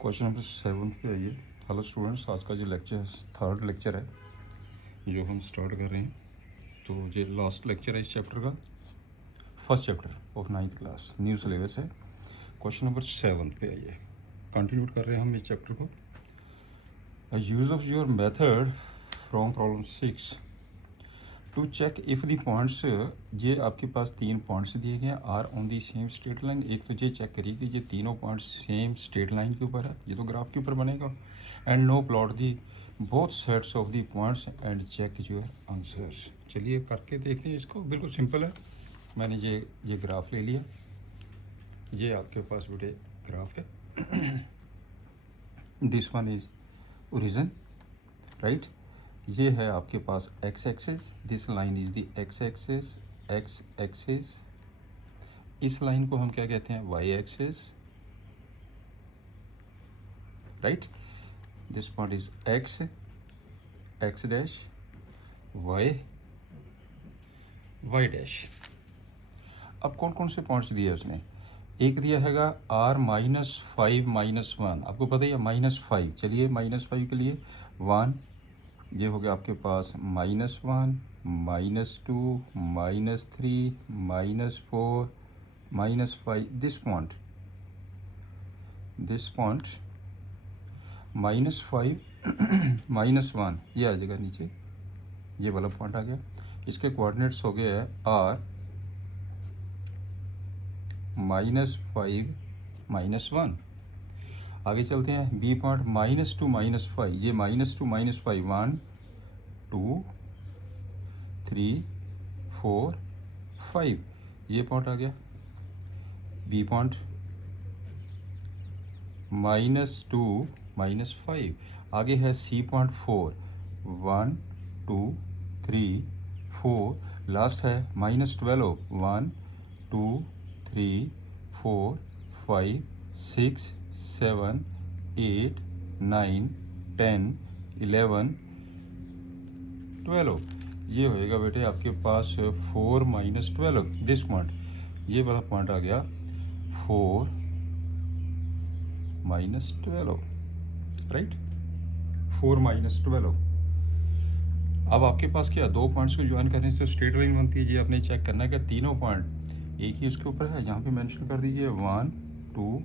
Question number 7 पे आइए। Hello students, आज का जो लेक्चर थर्ड लेक्चर है जो हम स्टार्ट कर रहे हैं, तो ये लास्ट लेक्चर है इस चैप्टर का, first chapter of 9th class, new syllabus है। क्वेश्चन नंबर 7 पे आइए, कंटिन्यू कर रहे हैं हम इस चैप्टर को। Use of your method from problem 6 to check if the points, ये आपके पास 3 पॉइंट्स दिए गए हैं are on the same straight line. एक तो ये चेक करिए कि ये तीनों पॉइंट्स सेम स्ट्रेट लाइन के ऊपर है, ये तो ग्राफ के ऊपर बनेगा। And now plot the both sets of the points and check your answers. चलिए करके देखते हैं इसको, बिल्कुल सिंपल है। मैंने ये ग्राफ ले लिया, ये आपके पास बेटे ग्राफ है। This one is origin, right. ये है आपके पास X axis, this line is the X axis, X axis. इस लाइन को हम क्या कहते हैं? Y axis, right. This point is X, X dash, Y, Y dash. अब कौन कौन से पॉइंट्स दिए उसने? एक दिया हैगा r-5 - 1, आपको पता ही है -5। चलिए -5 के लिए 1, ये हो गया आपके पास -1, -2, -3, -4, -5। दिस पॉइंट -5 -1 ये आ जाएगा नीचे, ये वाला पॉइंट आ गया। इसके कोऑर्डिनेट्स हो गए हैं r -5 -1। आगे चलते हैं, बी पॉइंट -2 -5, ये -2 -5 1 2 3 4 5, ये पॉइंट आ गया। B point -2 -5। आगे है सी पॉइंट 4 1 2 3 4। लास्ट है -12 1 2 3 4 5 6 7 8 9 10 11 12। ये होएगा बेटे आपके पास 4 - 12। दिस पॉइंट, ये वाला पॉइंट आ गया 4 - 12, राइट। 4 - 12। अब आपके पास क्या, दो पॉइंट्स को ज्वाइन करने से स्ट्रेट लाइन बनती है। ये आपने चेक करना है कि तीनों पॉइंट एक ही उसके ऊपर है। यहाँ पे मेंशन कर दीजिए 1 2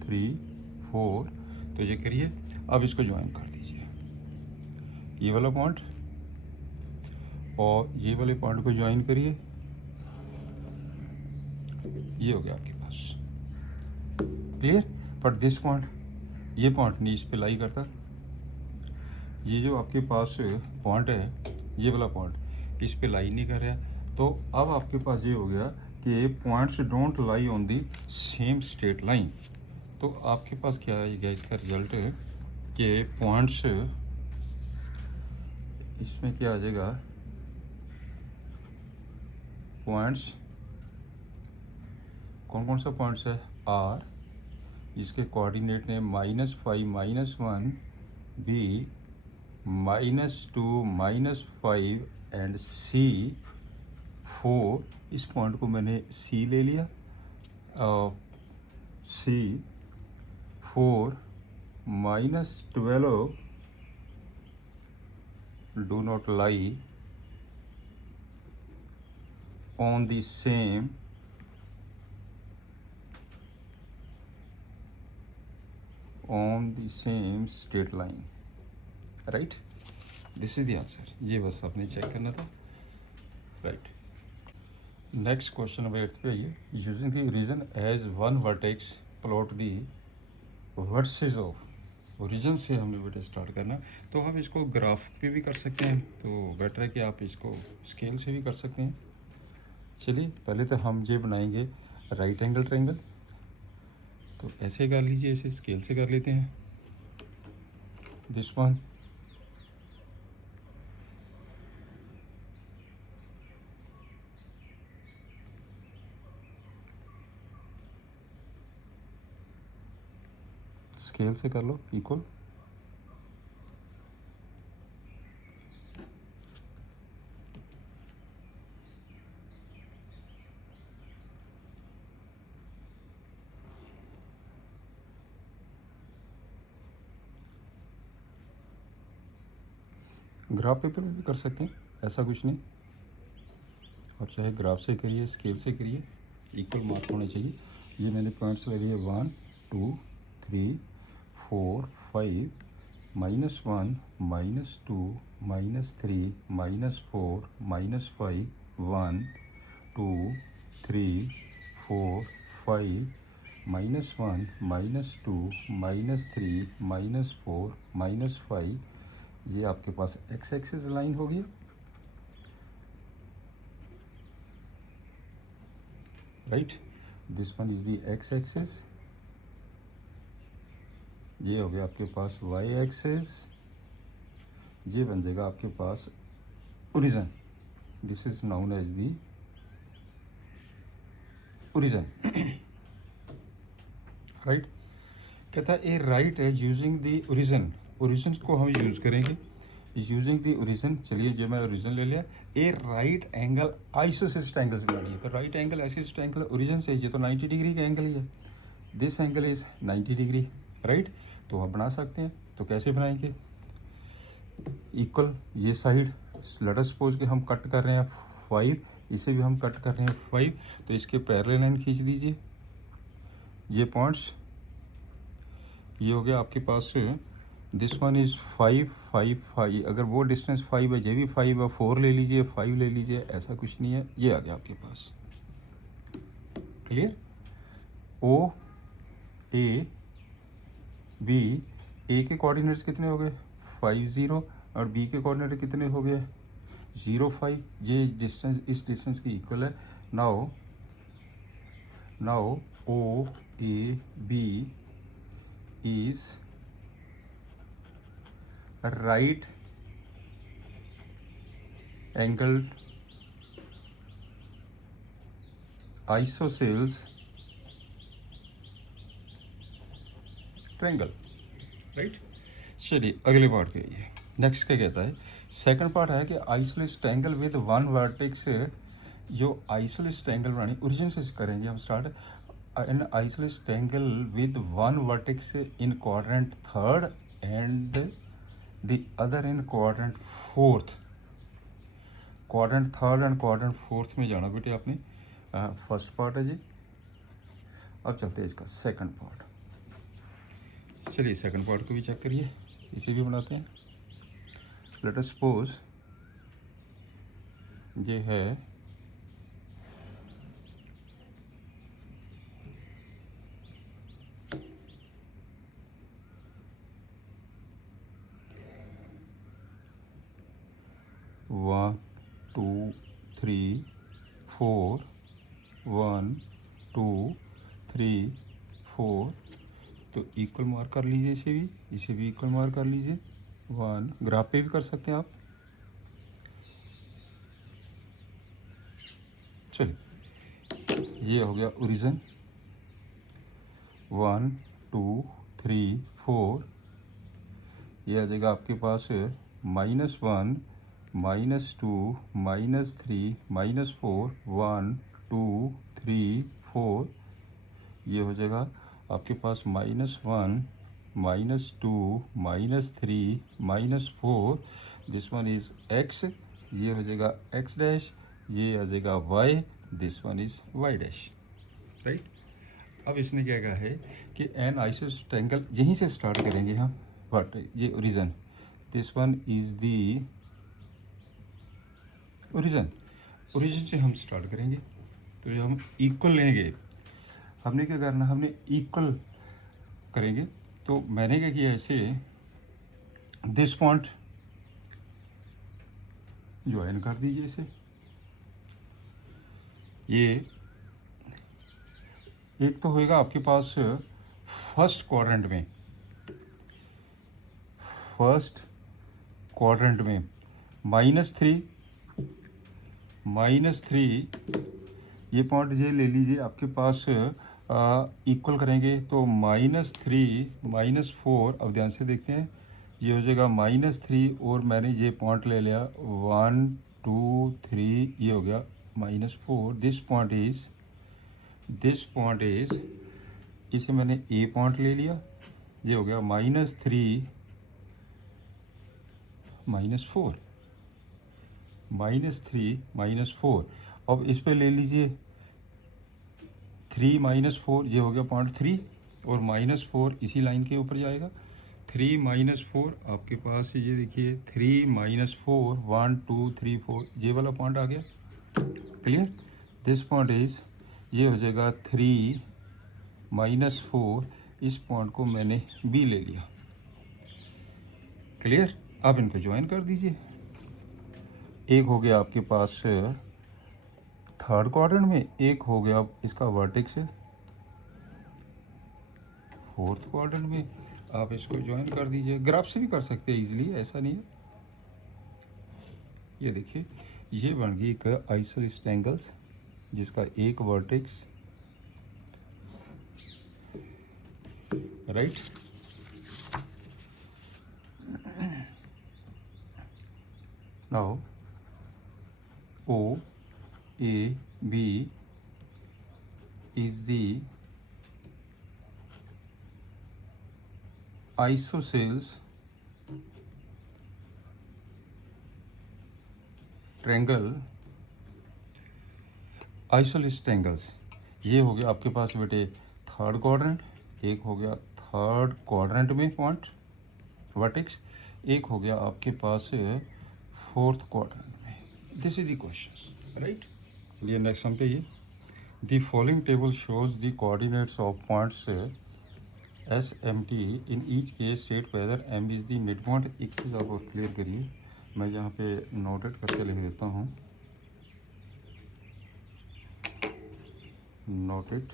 3 4। तो ये करिए, अब इसको ज्वाइन कर दीजिए, ये वाला पॉइंट और ये वाले पॉइंट को ज्वाइन करिए, ये हो गया आपके पास, क्लियर। बट दिस पॉइंट, ये पॉइंट नहीं इस पे लाई करता। ये जो आपके पास पॉइंट है, ये वाला पॉइंट इस पे लाई नहीं कर रहा। तो अब आपके पास ये हो गया कि points don't lie on the same straight line. तो आपके पास क्या आएगा इसका रिजल्ट कि पॉइंट्स, इसमें क्या आ जाएगा, पॉइंट्स कौन कौन सा पॉइंट्स है? आर, इसके कोऑर्डिनेट ने -5 -1, बी -2 -5 एंड सी 4। इस पॉइंट को मैंने सी ले लिया, सी 4 -12 do not lie on the same straight line, right? This is the answer। ये बस आपने चेक करना था, राइट। नेक्स्ट क्वेश्चन नंबर 8 पे आइए। Using the region as one vertex plot the vertices of. Origin से हमें बेटा स्टार्ट करना, तो हम इसको ग्राफ पे भी कर सकते हैं, तो बेटर है कि आप इसको स्केल से भी कर सकते हैं। चलिए पहले तो हम ये बनाएंगे राइट एंगल ट्रायंगल, तो ऐसे कर लीजिए, ऐसे स्केल से कर लेते हैं। दिस वन, स्केल से कर लो इक्वल। ग्राफ पेपर में भी कर सकते हैं, ऐसा कुछ नहीं। आप चाहे ग्राफ से करिए, स्केल से करिए, इक्वल मार्क होने चाहिए। ये मैंने पॉइंट्स ले लिए 1 2 3 4 5, -1 -2 -3 -4 -5, 1 2 3 4 5, -1 -2 -3 -4 -5। ये आपके पास एक्स एक्सिस लाइन होगी, right. This one is the X axis. ये हो गया आपके पास वाई एक्सिस। ये बन जाएगा आपके पास origin. This is known as the origin, right. कहता है ए राइट है यूजिंग दी ओरिजिन। ओरिजिन को हम यूज़ करेंगे, यूजिंग दी ओरिजिन। चलिए जो मैं ओरिजिन ले लिया। ए राइट एंगल आइसोसिस्ट एंगल से बनानी है, तो राइट एंगल आइसोसिस्ट एंगल ओरिजिन से, ये तो 90 डिग्री का एंगल ही है। This angle is 90 degree, right. तो आप बना सकते हैं। तो कैसे बनाएंगे? इक्वल ये साइड, लेट अस सपोज कि हम कट कर रहे हैं 5, इसे भी हम कट कर रहे हैं 5, तो इसके पैरेलल लाइन खींच दीजिए। ये पॉइंट्स, ये हो गया आपके पास। दिस वन इज़ 5 5 5, अगर वो डिस्टेंस 5 है, ये भी 5 है, 4 ले लीजिए, 5 ले लीजिए, ऐसा कुछ नहीं है। ये आ गया आपके पास, क्लियर। ओ ए बी, ए के कोऑर्डिनेट्स कितने हो गए? 5 0, और बी के कोऑर्डिनेट कितने हो गए? 0 5। ये डिस्टेंस इस डिस्टेंस की इक्वल है। Now O A B is right angle isosceles triangle, right. चलिए अगले पार्ट पे आइए। नेक्स्ट क्या कहता है? सेकंड पार्ट है कि isosceles triangle with one vertex. जो आइसोलेस ट्रायंगल बनानी ओरिजिन से करेंगे हम start. An isosceles triangle with one vertex in quadrant third and the other in quadrant fourth. Quadrant third and quadrant fourth में जाना बेटे आपने। फर्स्ट पार्ट है जी। अब चलते हैं इसका सेकंड पार्ट। चलिए सेकंड पार्ट को भी चेक करिए, इसे भी बनाते हैं। लेट अस सपोज ये है वन टू थ्री फोर, 1 2 3 4। तो इक्वल मार्क कर लीजिए, इसे भी इक्वल मार्क कर लीजिए। 1 ग्राफ पे भी कर सकते हैं आप। चलिए ये हो गया ओरिजिन। 1 2 3 4। ये आ जाएगा आपके पास -1 -2 -3 -4, 1 2 3 4। ये हो जाएगा आपके पास -1 -2 -3 -4। This one is x। ये हो जाएगा x डैश, ये आ जाएगा y, this one is y dash, right. अब इसने क्या कहा है कि एन आइसोसेलेस ट्रायंगल, यहीं से स्टार्ट करेंगे हम। बट ये origin, this one is the origin से हम स्टार्ट करेंगे। तो ये हम इक्वल लेंगे। हमने क्या करना, हमने इक्वल करेंगे। तो मैंने क्या किया, ऐसे दिस पॉइंट ज्वाइन कर दीजिए इसे। ये एक तो होएगा आपके पास फर्स्ट क्वाड्रेंट में -3 ये पॉइंट ये ले लीजिए आपके पास। इक्वल करेंगे तो -3 -4। अब ध्यान से देखते हैं, ये हो जाएगा -3, और मैंने ये पॉइंट ले लिया 1 2 3, ये हो गया -4। दिस पॉइंट इज इसे मैंने ए पॉइंट ले लिया, ये हो गया -3 -4, -3 -4। अब इस पे ले लीजिए 3 -4, ये हो गया 0.3 और -4 इसी लाइन के ऊपर जाएगा। 3 -4 आपके पास ये देखिए 3 -4 1 2 3 4 ये वाला पॉइंट आ गया। क्लियर? दिस पॉइंट इज ये हो जाएगा 3 -4। इस पॉइंट को मैंने बी ले लिया। क्लियर? अब इनको ज्वाइन कर दीजिए। एक हो गया आपके पास थर्ड क्वाड्रेंट में, एक हो गया इसका वर्टेक्स है फोर्थ क्वाड्रेंट में। आप इसको ज्वाइन कर दीजिए। ग्राफ से भी कर सकते हैं इजीली, ऐसा नहीं है। ये देखिए ये बन गई एक आइसोसेलेस एंगल्स जिसका एक vertex, right. Now O A B is the isosceles triangle, isosceles triangles. ये हो गया आपके पास बेटे थर्ड क्वाड्रेंट, एक हो गया थर्ड क्वाड्रेंट में पॉइंट वर्टेक्स, एक हो गया आपके पास फोर्थ क्वाड्रेंट में। This is the question, right. चलिए नेक्स्ट सम पे। ये The following table shows the coordinates of points S, M, T. In each case, state whether M is the midpoint. एक चीज़ आप और क्लियर करिए, मैं यहाँ पे नोटेड करके लिख देता हूँ। नोटेड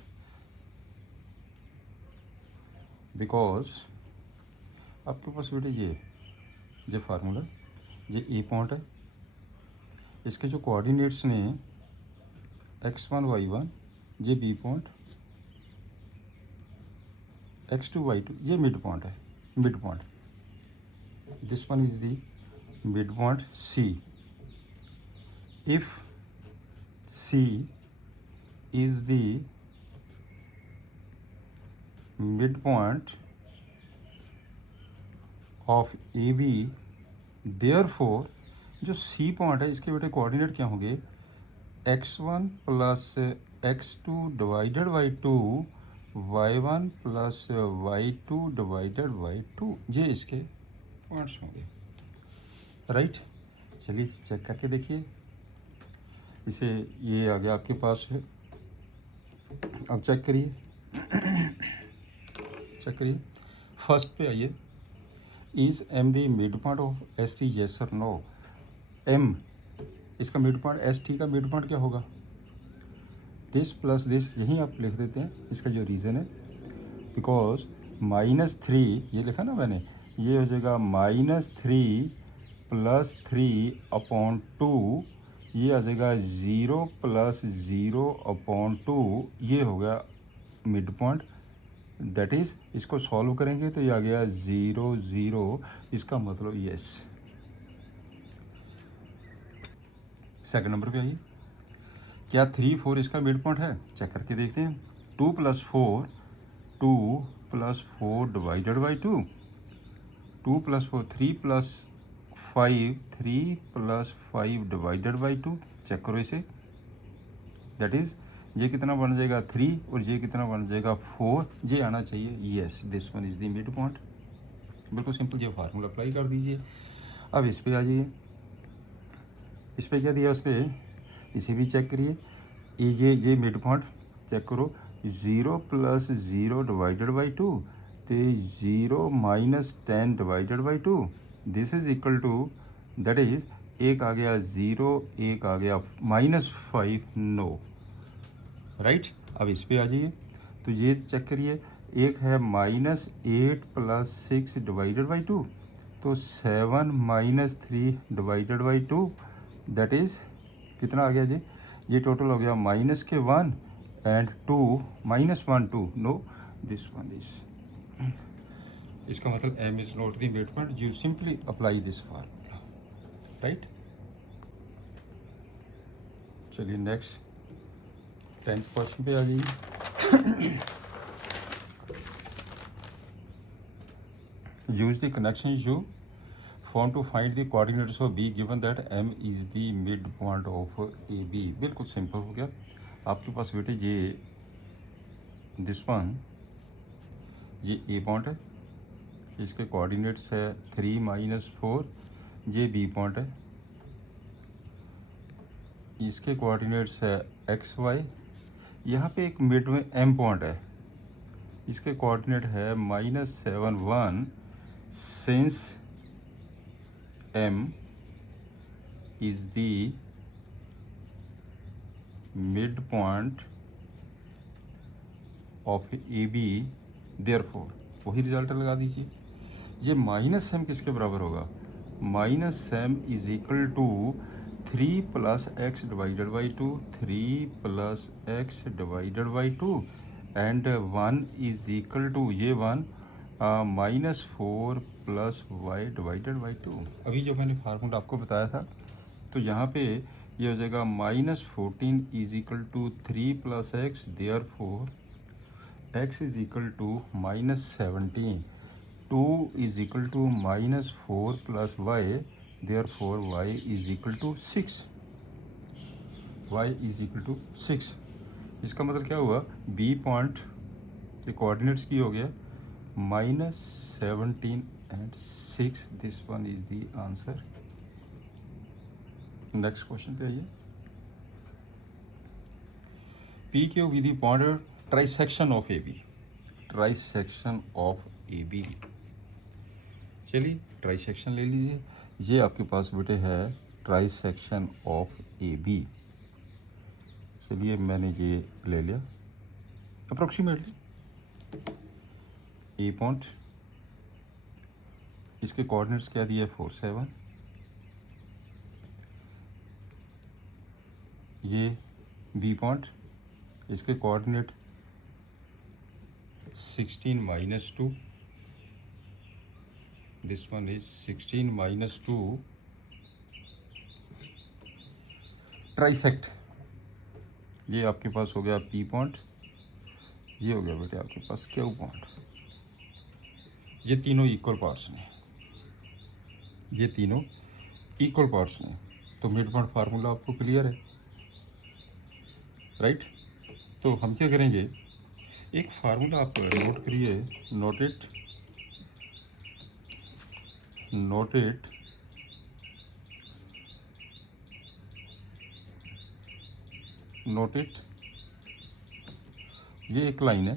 बिकॉज आपके पास बेटे ये फार्मूला, ये ए पॉइंट है, इसके जो कोऑर्डिनेट्स ने x1 y1, ये बी पॉइंट, x2 y2, ये मिड पॉइंट है, mid point. This one is the mid point C. If C is the midpoint of AB, therefore जो C पॉइंट है इसके बेटे कोऑर्डिनेट क्या होंगे, x1 plus x2 divided by 2, y1 plus y2 divided by 2, ये इसके points होंगे, right. चलिए चेक करके देखिए। इसे ये आ गया आपके पास है। अब चेक करिए, चेक करिए। फर्स्ट पे आइए। Is am the mid point of S T, yes और नो। एम इसका मिड पॉइंट, एस टी का मिड पॉइंट क्या होगा, दिस प्लस दिस, यहीं आप लिख देते हैं। इसका जो रीज़न है बिकॉज -3 ये लिखा ना मैंने, ये हो जाएगा -3 + 3/2, ये आ जाएगा 0 + 0/2, ये हो गया मिड पॉइंट। दैट इज़ इसको सॉल्व करेंगे तो ये आ गया 0 0, इसका मतलब यस। सेकंड नंबर पे आइए। क्या 3 4 इसका मिड पॉइंट है, चेक करके देखते हैं। 2 + 4, 2 + 4 divided by 2, 2 + 4, 3 + 5, 3 + 5 divided by 2। Check करो इसे। दैट इज़ ये कितना बन जाएगा 3 और ये कितना बन जाएगा 4, ये आना चाहिए yes. This one is the mid point. बिल्कुल सिंपल, ये फार्मूला अप्लाई कर दीजिए। अब इस पर आ जाइए। इस पर क्या दिया उसने, इसे भी चेक करिए। ये मिड पॉइंट चेक करो, 0 + 0 डिवाइडेड बाई 2, तो 0 - 10 divided by 2, this is equal to, that is एक आ गया 0, एक आ गया -5, नो, राइट। अब इस पे आ जाइए तो ये चेक करिए। एक है -8 + 6 डिवाइडेड बाई 2, तो 7 - 3 डिवाइडेड बाई 2, दैट इज़ कितना आ गया जी, ये टोटल हो गया -1 and 2, -1 2, no, this one is. इसका मतलब m is not the mid point. You simply apply this formula, right. चलिए नेक्स्ट 10th क्वेश्चन पे आ जाइए। Use the connection you form to find the coordinates of B given that M is the mid point of A B. बिल्कुल simple हो गया आपके पास बेटे। ये दिस वन, ये ए पॉइंट है, इसके कोऑर्डिनेट्स है 3 - 4। ये बी पॉइंट है, इसके कोऑर्डिनेट्स है एक्स वाई। यहाँ पे एक मिड में एम पॉइंट है, इसके कोऑर्डिनेट है -7 1 since M is the mid point of A B, therefore वही रिजल्ट लगा दीजिए। ये माइनस एम किसके बराबर होगा? Minus M is equal to 3 + x divided by 2, 3 + x divided by 2 and 1 is equal to ये 1 -4 + y डिवाइडेड बाई 2। अभी जो मैंने फार्मूला आपको बताया था, तो यहाँ पे ये हो जाएगा -14 is equal to 3 + x, therefore x is equal to -17, 2 is equal to -4 + y, therefore y is equal to 6, y is equal to 6। इसका मतलब क्या हुआ? बी पॉइंट के कोऑर्डिनेट्स की हो गया -17 and 6। This one is the answer. Next question पे आइए। P Q with the point trisection of A B, trisection of A B. चलिए ट्राइसेक्शन ले लीजिए। ये आपके पास बेटे है ट्राइसेक्शन ऑफ ए बी। चलिए मैंने ये ले लिया अप्रोक्सीमेटली। ए पॉइंट, इसके कोऑर्डिनेट्स क्या दिए? 4 7। ये बी पॉइंट, इसके coordinate 16 - 2। This one is 16 - 2 trisect. ये आपके पास हो गया पी पॉइंट, ये हो गया बेटे आपके पास क्यू पॉइंट। ये तीनों इक्वल पार्ट्स में, ये तीनों इक्वल पार्ट्स में। तो मिड पॉइंट फार्मूला आपको क्लियर है, राइट? तो हम क्या करेंगे, एक फार्मूला आप नोट करिए, note it, note it. Note it, ये एक लाइन है।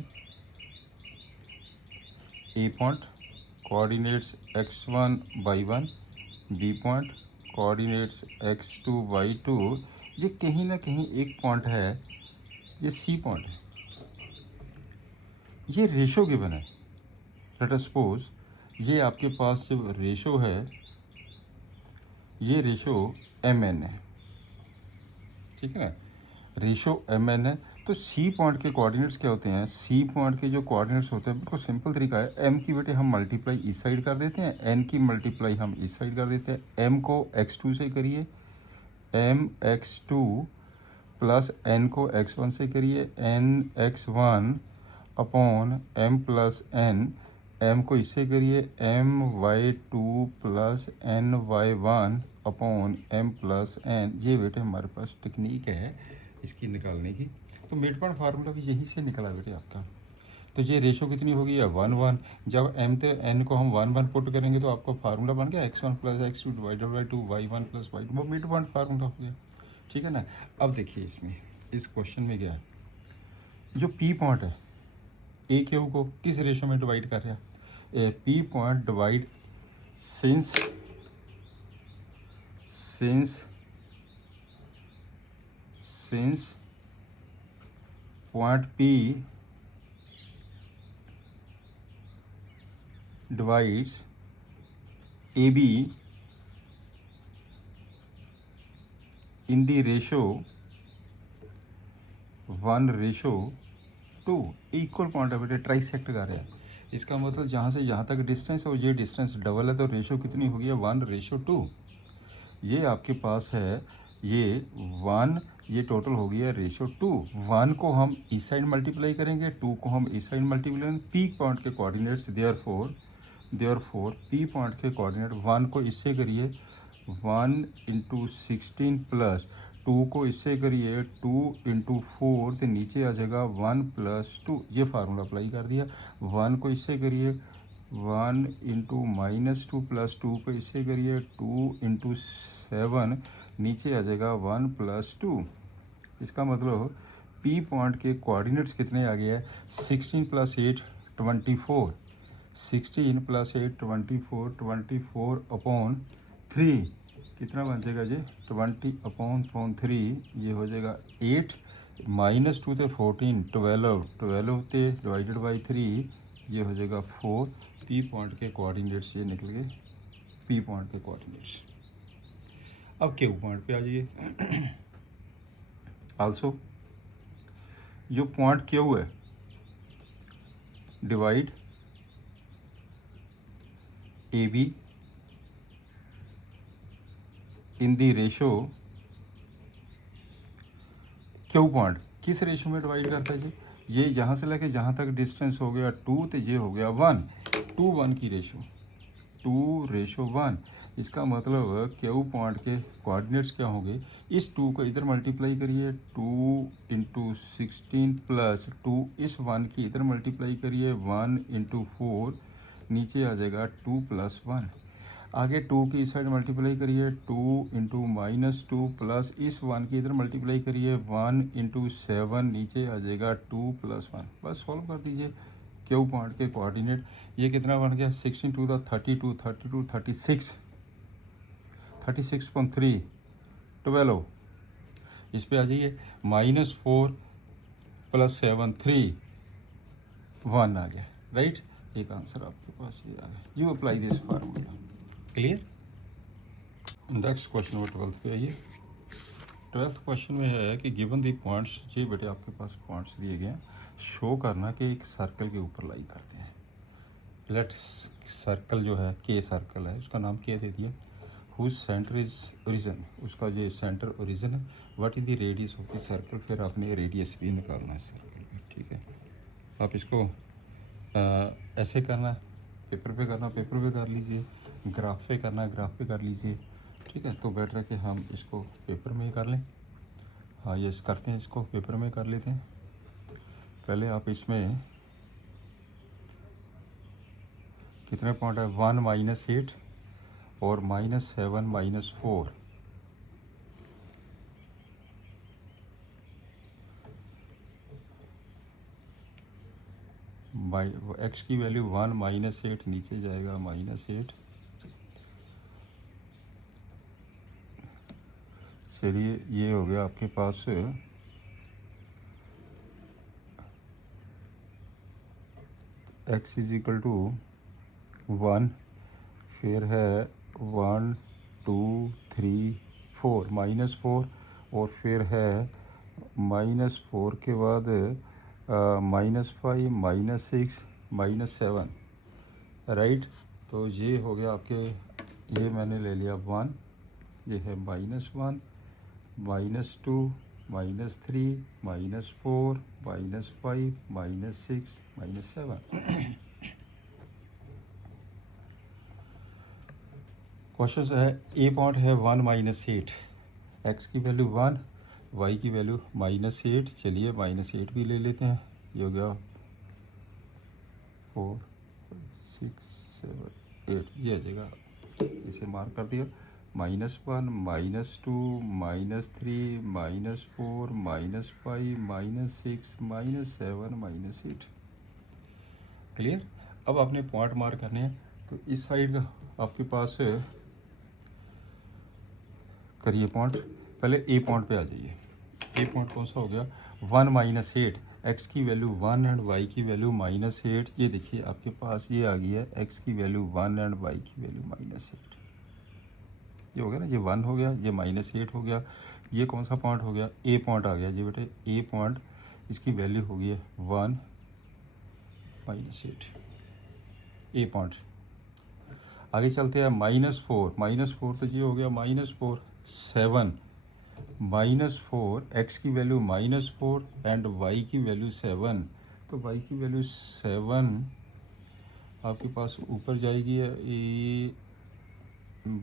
A point coordinates x1 by 1, B point coordinates x2 by 2। ये कहीं ना कहीं एक पॉइंट है, ये सी पॉइंट है। ये रेशो गिवन है। लेट अस सपोज ये आपके पास जब रेशो है, ये रेशो mn है, ठीक है ना? रेशो mn है, तो सी पॉइंट के कोऑर्डिनेट्स क्या होते हैं? सी पॉइंट के जो कोऑर्डिनेट्स होते हैं, बिल्कुल सिंपल तरीका है। m की बेटे हम मल्टीप्लाई इस साइड कर देते हैं, n की मल्टीप्लाई हम इस साइड कर देते हैं। m को x2 से करिए, m x2 प्लस n को x1 से करिए, n x1 upon m plus n, m को इससे करिए, m y2 plus n y1 upon m plus n। ये बेटे हमारे पास टेक्निक है इसकी निकालने की। तो मिड पॉइंट फार्मूला भी यहीं से निकला बेटे आपका। तो ये रेशो कितनी होगी? 1 1। जब m तो n को हम 1 1 पुट करेंगे तो आपका फार्मूला बन गया x1 plus x2 divided by 2, y1 plus y2। वो मिड पॉइंट फार्मूला हो गया, ठीक है ना? अब देखिए इसमें, इस क्वेश्चन में क्या है, जो पी पॉइंट है ए क्यू को किस रेशो में डिवाइड कर रहा है? P point divide since point P divides A be in the ratio 1:2। Equal point है बेटे, ट्राइसेक्ट कर रहे हैं। इसका मतलब जहाँ से जहाँ तक डिस्टेंस है और ये डिस्टेंस डबल है, तो रेशो कितनी होगी? 1:2। ये आपके पास है, ये 1, ये टोटल हो गया रेशो 2। 1 को हम इस साइड मल्टीप्लाई करेंगे, 2 को हम इस साइड मल्टीप्लाई करेंगे। पीक पॉइंट के coordinates, therefore therefore P point के कोऑर्डिनेट 1 को इससे करिए 1 × 16 प्लस 2 को इससे करिए 2 × 4 तो नीचे आ जाएगा 1 + 2, ये फार्मूला अप्लाई कर दिया। 1 को इससे करिए 1 × -2 + 2 को इससे करिए 2 × 7, नीचे आ जाएगा 1 + 2। इसका मतलब पी पॉइंट के कोऑर्डिनेट्स कितने आ गए हैं 16 + 8 24, 16 + 8 24, 24/3 कितना बन जाएगा जी 20/3, ये हो जाएगा 8 -2 थे 14, 12 थे /3, ये हो जाएगा 4। पी पॉइंट के कोऑर्डिनेट्स ये निकल गए, पी पॉइंट के कोऑर्डिनेट्स। अब क्यू पॉइंट पे आ जाइए। आल्सो जो पॉइंट क्यू है divide A be in the ratio, Q point किस रेशो में डिवाइड करता है जी, ये यहाँ से लेके जहाँ तक डिस्टेंस हो गया 2 तो ये हो गया 1, 2:1 की रेशो, 2:1। इसका मतलब क्यू पॉइंट के कोऑर्डिनेट्स क्या होंगे, इस 2 को इधर मल्टीप्लाई करिए 2 × 16 प्लस 2 इस 1 की इधर मल्टीप्लाई करिए 1 × 4, नीचे आ जाएगा 2 + 1। आगे 2 की इस साइड मल्टीप्लाई करिए 2 × -2 प्लस इस 1 की इधर मल्टीप्लाई करिए 1 × 7, नीचे आ जाएगा 2 + 1। बस सॉल्व कर दीजिए क्यू पॉइंट के कोऑर्डिनेट। ये कितना बन गया 16 × 2 = 32, 32 36, 36.3, 12। इस पे आ जाइए -4 + 7 3, 1 आ गया, राइट। एक आंसर आपके पास ये आ गया। You apply this formula. Clear. Next question number 12 पे आइए। 12th क्वेश्चन में है कि गिवन दी पॉइंट्स, जी बेटे आपके पास पॉइंट्स दिए गए हैं, शो करना कि एक सर्कल के ऊपर लाई करते हैं। लेट्स सर्कल जो है के सर्कल है, उसका नाम क्या दे दिया, हुज सेंटर इज ओरिजिन, उसका जो सेंटर ओरिजिन है, what is the radius of the circle, फिर आपने रेडियस भी निकालना है सर्कल की, ठीक है। आप इसको ऐसे करना है, पेपर पे करना पेपर पे कर लीजिए, ग्राफ पे करना ग्राफ पे कर लीजिए, ठीक है। तो बेटर है कि हम इसको पेपर में ही कर लें। हाँ यस करते हैं, इसको पेपर में कर लेते हैं। पहले आप इसमें कितने पॉइंट है 1 - 8 और -7 - 4, एक्स की वैल्यू 1 - 8, नीचे जाएगा -8। चलिए ये हो गया आपके पास x = 1, फिर है 1 2 3 4 -4, और फिर है -4 के बाद -5 -6 -7, राइट। तो ये हो गया आपके, ये मैंने ले लिया 1, ये है -1 -2 -3 -4 -5 -6 -7। क्वेश्चन है ए पॉइंट है 1 - 8, एक्स की वैल्यू 1, वाई की वैल्यू -8। चलिए -8 भी ले लेते हैं, ये हो गया 4 6 7 8, ये आ जाएगा, इसे मार्क कर दिया। -1 -2 -3 -4 -5 -6 -7 -8। क्लियर। अब आपने पॉइंट मार्क करने हैं, तो इस साइड का आपके पास करिए पॉइंट। पहले ए पॉइंट पे आ जाइए। ए पॉइंट कौन सा हो गया 1 - 8, एक्स की वैल्यू 1 एंड वाई की वैल्यू -8। ये देखिए आपके पास ये आ गई है, एक्स की वैल्यू 1 एंड वाई की वैल्यू -8। ये हो गया ना, ये 1 हो गया, ये -8 हो गया, ये कौन सा पॉइंट हो गया ए पॉइंट आ गया जी बेटे। ए पॉइंट इसकी वैल्यू हो गई है 1 -8, ए पॉइंट। आगे चलते हैं -4 तो ये हो गया -4 7, -4 एक्स की वैल्यू -4 एंड वाई की वैल्यू 7, तो वाई की वैल्यू 7 आपके पास ऊपर जाएगी, ये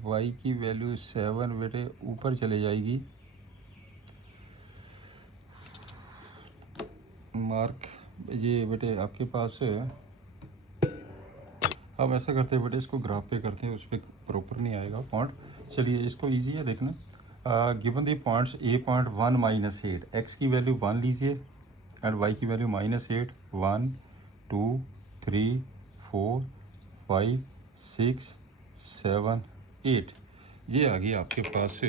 y की वैल्यू 7 बेटे ऊपर चले जाएगी, मार्क ये बेटे आपके पास हम ऐसा करते हैं बेटे, इसको ग्राफ पे करते हैं, उस पर प्रॉपर नहीं आएगा पॉइंट। चलिए इसको इजी है देखना। Given the points A point 1 minus 8, x की वैल्यू 1 लीजिए एंड वाई की वैल्यू -8, 1 2 3 4 5 6 7 8, ये आ गई आपके पास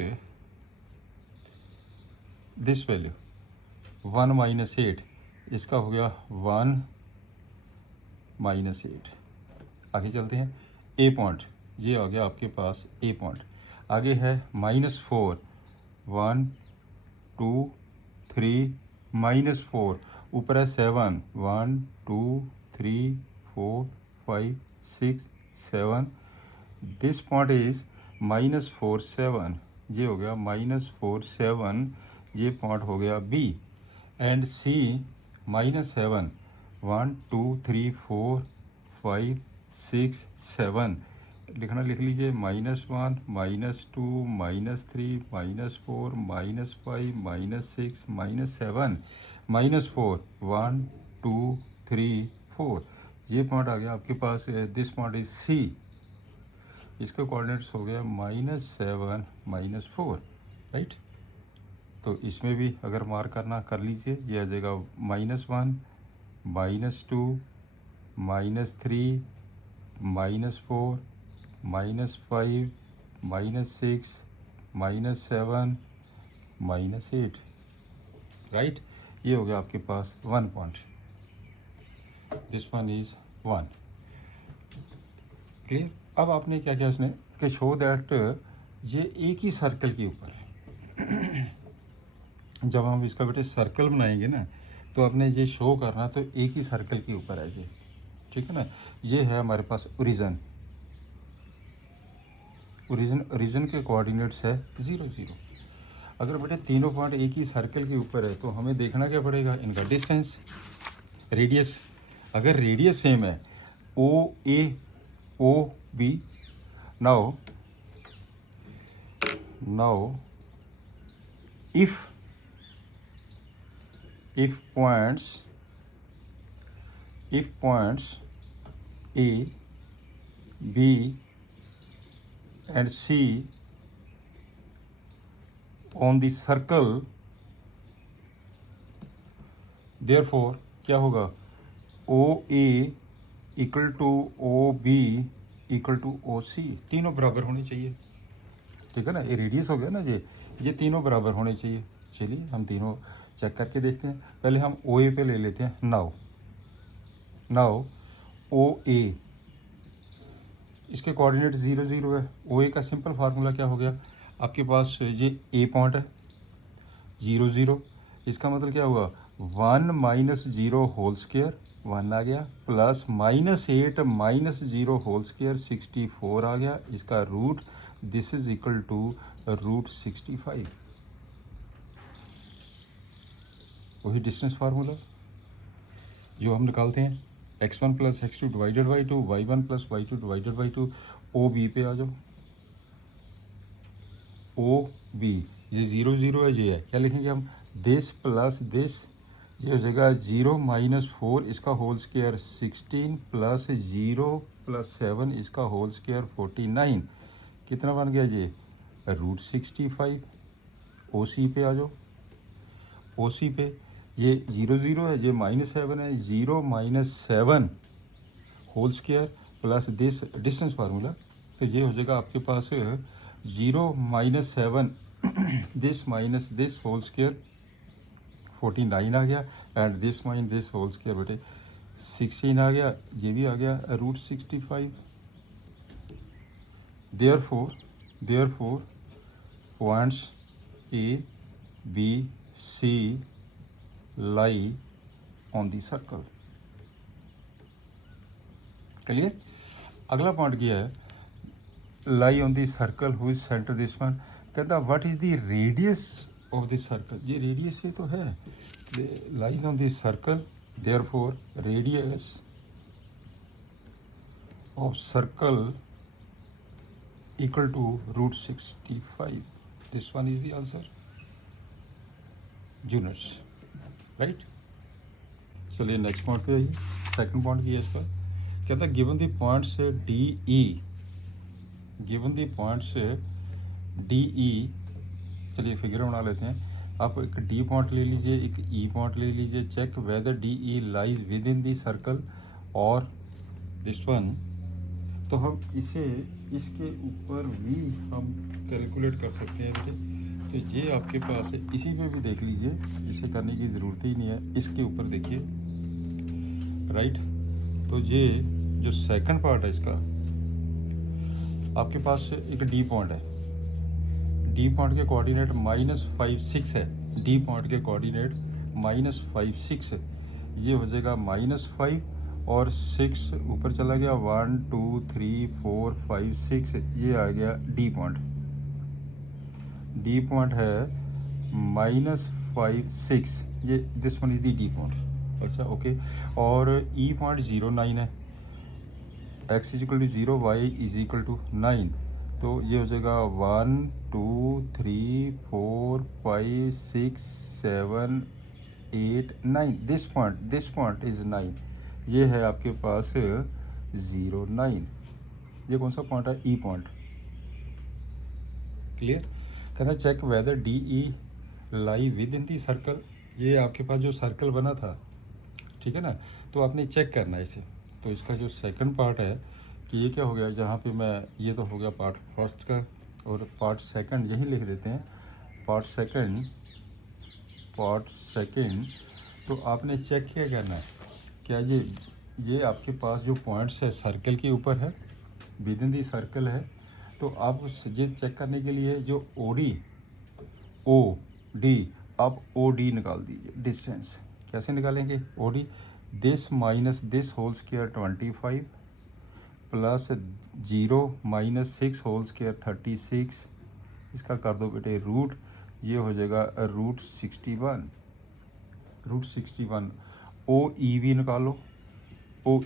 दिस वैल्यू 1 -8, इसका हो गया 1 -8। आगे चलते हैं, ए पॉइंट ये आ गया आपके पास ए पॉइंट, आगे है -4, 1 2 3 -4, ऊपर है 7, 1 2 3 4 5 6 7, दिस पॉइंट इज -4 7, ये हो गया -4 7, ये पॉइंट हो गया बी एंड सी -7, 1 2 3 4 5 6 7, लिखना लिख लीजिए, -1 -2 -3 -4 -5 -6 -7 -4, 1 2 3 4, ये पॉइंट आ गया आपके पास, दिस पॉइंट इज सी, इसके कोऑर्डिनेट्स हो गया -7 -4, राइट। तो इसमें भी अगर मार्क करना कर लीजिए, ये आ जाएगा -1 -2 -3 -4 -5 -6 -7 -8, राइट। ये हो गया आपके पास 1 point, this one is 1, clear. अब आपने क्या किया इसने कि शो दैट ये एक ही सर्कल के ऊपर है। जब हम इसका बेटे सर्कल बनाएंगे ना, तो आपने ये शो करना तो एक ही सर्कल के ऊपर है ये, ठीक है ना। ये है हमारे पास ओरिजिन, ओरिजिन के कोऑर्डिनेट्स है 0 0। अगर बेटे तीनों पॉइंट एक ही सर्कल के ऊपर है तो हमें देखना क्या पड़ेगा, इनका डिस्टेंस, रेडियस। अगर रेडियस सेम है, O A O B, now if points A, B and C on the circle, therefore क्या होगा, OA equal to OB equal to OC, तीनों बराबर होने चाहिए, ठीक है ना। ये रेडियस हो गया ना, ये तीनों बराबर होने चाहिए। चलिए हम तीनों चेक करके देखते हैं। पहले हम OA पे ले लेते हैं। नाउ OA, इसके कोऑर्डिनेट 0 0 है। OA का सिंपल फार्मूला क्या हो गया, आपके पास ये A पॉइंट है 0 0, इसका मतलब क्या हुआ, 1 -0 होल स्क्वायर 1 आ गया, प्लस -8 -0 होल स्क्वायर 64 आ गया, इसका root, this is equal to √65। वही डिस्टेंस फार्मूला जो हम निकालते हैं, x1 + x2 divided by 2, y1 + y2 divided by 2। OB पे आ जाओ, OB ये 0 0 है, ये है, क्या लिखेंगे हम, दिस प्लस दिस, ये हो जाएगा 0 -4 इसका होल स्क्वायर 16 प्लस 0 + 7 इसका होल स्क्वायर 49, कितना बन गया ये, √65। OC पे आ जाओ, OC पे ये 0 0 है, ये -7 है, 0 -7 whole square plus this distance formula, तो ये हो जाएगा आपके पास 0 -7 this minus this whole square 49 आ गया, and this minus this whole square बेटे 16 आ गया, ये भी आ गया √65। therefore points A, B, C lie on the circle, clear. अगला पॉइंट क्या है, lie on the circle who is centre this one, कहता what is the radius of this circle, ये रेडियस ये तो है, lies on this circle, therefore radius of circle equal to root 65. This one is the answer, units, right? चलिए next point पे आइए। Second point की है इसका, कहता है given the points D E, given the points D E, चलिए figure बना लेते हैं। आप एक डी पॉइंट ले लीजिए, एक ई पॉइंट ले लीजिए। Check whether D E lies within the circle और दिस वन। तो हम इसे इसके ऊपर भी हम कैलकुलेट कर सकते हैं बेटे। तो ये आपके पास है, इसी पे भी देख लीजिए, इसे करने की ज़रूरत ही नहीं है। इसके ऊपर देखिए, राइट। तो ये जो सेकंड पार्ट है इसका, आपके पास एक डी पॉइंट है, डी पॉइंट के कोऑर्डिनेट -5 6 है, डी पॉइंट के कोऑर्डिनेट -5 6 है। ये हो जाएगा -5 और 6 ऊपर चला गया, 1 2 3 4 5 6, ये आ गया डी पॉइंट। डी पॉइंट है -5 6, ये this one is the D point. अच्छा ओके। और ई पॉइंट 0 9 है, x is equal to 0, y is equal to 9। तो ये हो जाएगा 1 2 3 4 5 6 7 8 9। This point is 9। ये है आपके पास 0 9। ये कौन सा पॉइंट है? E point. क्लियर? कहना check whether D E lie within the circle. ये आपके पास जो सर्कल बना था, ठीक है ना, तो आपने चेक करना है इसे। तो इसका जो सेकंड पार्ट है कि ये क्या हो गया, जहाँ पे मैं, ये तो हो गया पार्ट फर्स्ट का, और पार्ट सेकंड यहीं लिख देते हैं। पार्ट सेकंड तो आपने चेक क्या करना है, क्या ये आपके पास जो पॉइंट्स है सर्कल के ऊपर है, विद इन दी सर्कल है। तो आप ये चेक करने के लिए जो ओ डी, आप ओ डी निकाल दीजिए। डिस्टेंस कैसे निकालेंगे? O D, this minus this whole square 25 plus 0 minus 6 whole square 36। इसका कर दो बेटे रूट, ये हो जाएगा रूट 61। ओ ई भी निकालो, ओ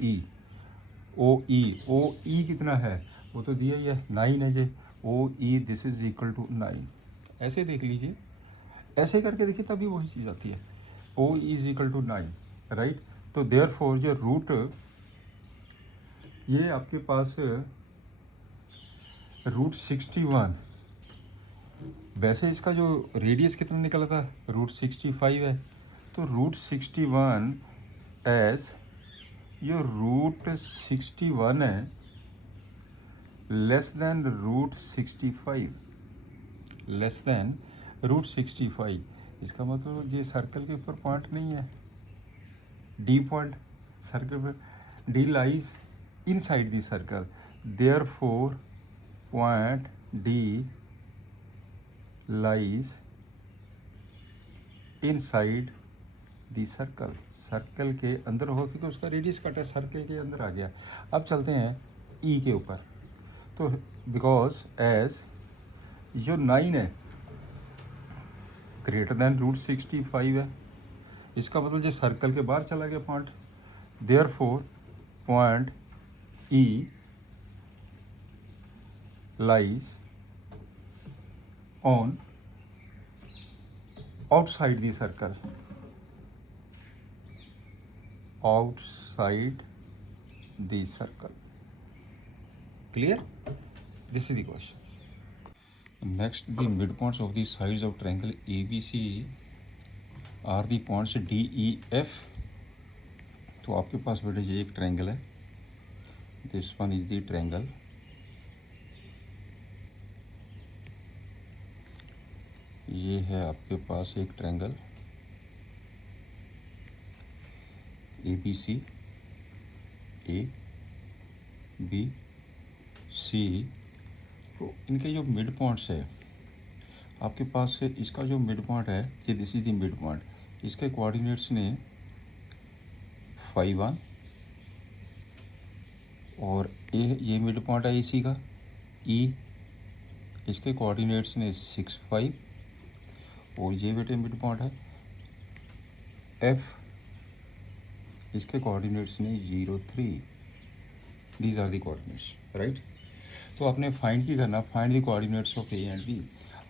ई कितना है वो तो दिया ही है, 9 है जी। ओ ई दिस इज इक्वल टू 9। ऐसे देख लीजिए, ऐसे करके देखिए तभी वही चीज़ आती है। O E is equal to 9, right. तो देयर फोर जो रूट, ये आपके पास रूट 61, वैसे इसका जो रेडियस कितना निकला था, रूट 65 है। तो रूट 61 एस, ये रूट 61 है less than root 65, less than root 65। इसका मतलब ये सर्कल के ऊपर पॉइंट नहीं है, डी पॉइंट सर्कल पर, D lies inside the circle, therefore point D lies inside the circle. Circle के अंदर हो, क्योंकि उसका रेडियस कट है, सर्कल के अंदर आ गया। अब चलते हैं ई के ऊपर। तो बिकॉज एज जो 9 है ग्रेटर देन रूट 65 है, इसका मतलब जो सर्कल के बाहर चला गया point, therefore point E lies on outside the circle, outside the circle. Clear? This is the question. Next, the midpoints of the sides of triangle ABC are the points D, E, F. तो आपके पास बेटे ये एक triangle है, this one is the triangle. ये है आपके पास एक triangle ABC, A B C। तो इनके जो मिड पॉइंट्स है आपके पास से, इसका जो मिड पॉइंट है ये this is the mid point, इसके कोऑर्डिनेट्स ने 5 1, और ये मिड पॉइंट है इसी का E, इसके कोऑर्डिनेट्स ने 6 5, और ये बेटे मिड पॉइंट है F, इसके कोऑर्डिनेट्स ने 0 3। These are the coordinates, right. तो आपने फाइंड की करना, find the coordinates of A and B.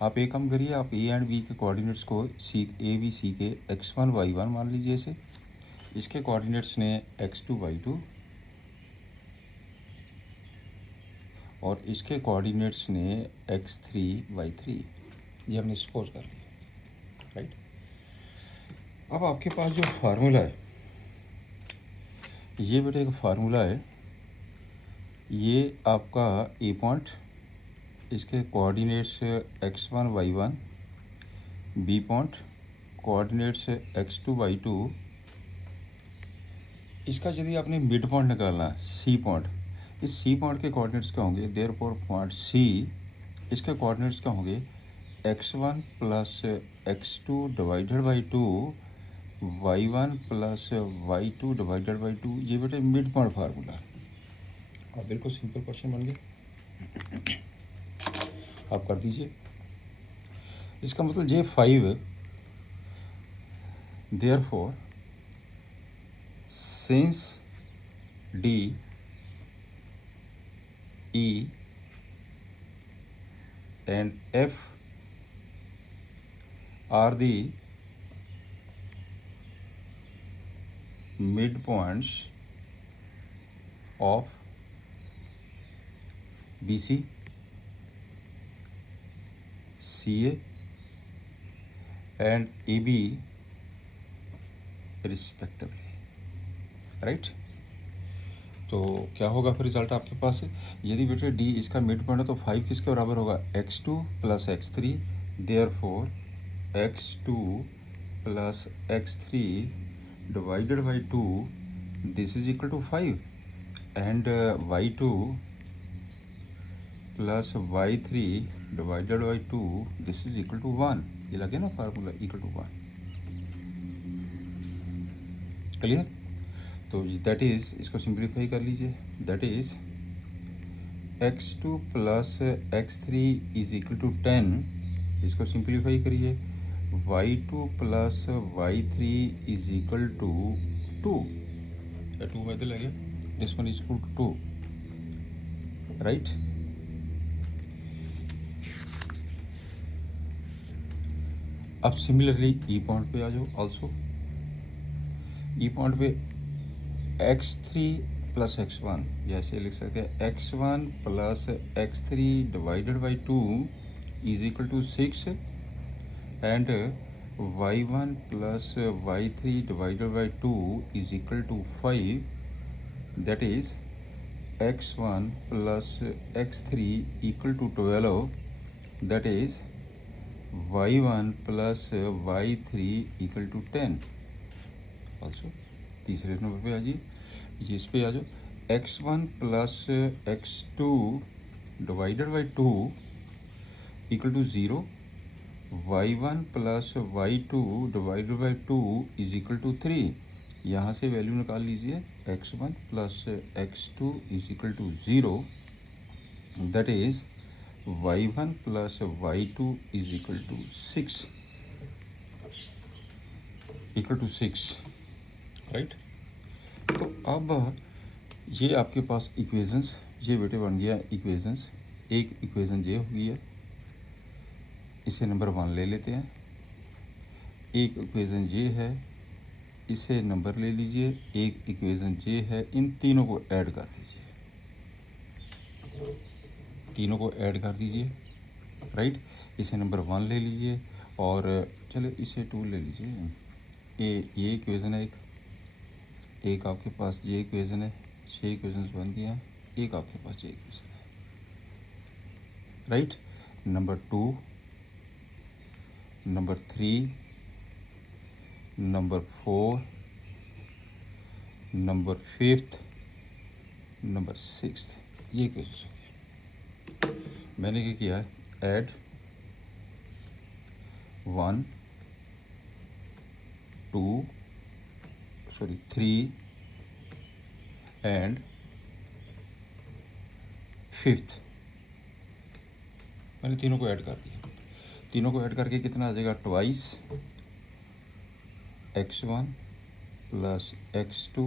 आप एक काम करिए, आप ए एंड बी के कोऑर्डिनेट्स को सी के x1 y1 मान लीजिए इसे, इसके कोऑर्डिनेट्स ने x2 y2 और इसके कोऑर्डिनेट्स ने x3 y3, ये हमने सपोज कर लिया, राइट। अब आपके पास जो फार्मूला है, ये बेटे एक फार्मूला है, ये आपका ए पॉइंट, इसके coordinates x1 y1, B point coordinates x2 y2, इसका यदि आपने मिड पॉइंट निकालना सी पॉइंट, इस सी पॉइंट के कोऑर्डिनेट्स क्या होंगे, देयरफॉर पॉइंट सी, इसके कोऑर्डिनेट्स क्या होंगे, x1 plus x2 divided by 2, y1 plus y2 divided by 2। ये बेटे मिड पॉइंट फार्मूला है। आप बिल्कुल सिंपल क्वेश्चन बन गया, आप कर दीजिए। इसका मतलब ये 5, therefore since D E and F are the midpoints of BC, CA and AB respectively, right. तो क्या होगा फिर रिजल्ट आपके पास, यदि बेटे डी इसका मिड पॉइंट है तो 5 किसके बराबर होगा, x2 plus x3, therefore x2 plus x3 divided by 2, this is equal to 5, and y2 plus y3 divided by 2, this is equal to 1। ये लगे ना फार्मूला, इक्वल टू 1, क्लियर। तो दैट इज़, इसको सिंप्लीफाई कर लीजिए, that is x2 plus x3 is equal to 10, इसको simplify करिए, y2 plus y3 is equal to 2, 2 में तो लगे, this one is equal to 2, right. अब सिमिलरली ई पॉइंट पे आ जाओ, ऑल्सो ई पॉइंट पे x3 प्लस x1, ऐसे लिख सकते हैं, x1 plus x3 divided by 2 is equal to 6, and y1 plus y3 divided by 2 is equal to 5, that is x1 plus x3 equal to 12, that is y1 plus y3 equal to 10। Also तीसरे number पे आ जाइए, इस पे आ जाओ, x1 plus x2 divided by 2 equal to 0, y1 plus y2 divided by 2 is equal to 3। यहाँ से वैल्यू निकाल लीजिए, x1 plus x2 is equal to 0, that is y1 plus y2 is equal to 6, equal to 6, right. तो अब ये आपके पास equations, ये बेटे बन गया इक्वेशंस, एक इक्वेशन ये हो गई है, इसे नंबर 1 ले लेते हैं, एक इक्वेशन ये है, इसे नंबर ले लीजिए, एक इक्वेशन ये है, इन तीनों को ऐड कर दीजिए, तीनों को ऐड कर दीजिए, राइट। इसे नंबर 1 ले लीजिए, और चलो इसे 2 ले लीजिए, ये इक्वेशन है, एक आपके पास ये इक्वेशन है, 6 इक्वेशंस बन गए हैं, एक आपके पास ये इक्वेशन है, right. Number 2, number 3, number 4, number 5, number 6, ये इक्वेशन हो गए। मैंने क्या किया है, ऐड 1 2 3 एंड 5th, मैंने तीनों को ऐड कर दिया। तीनों को ऐड करके कितना आ जाएगा, twice x1 plus x2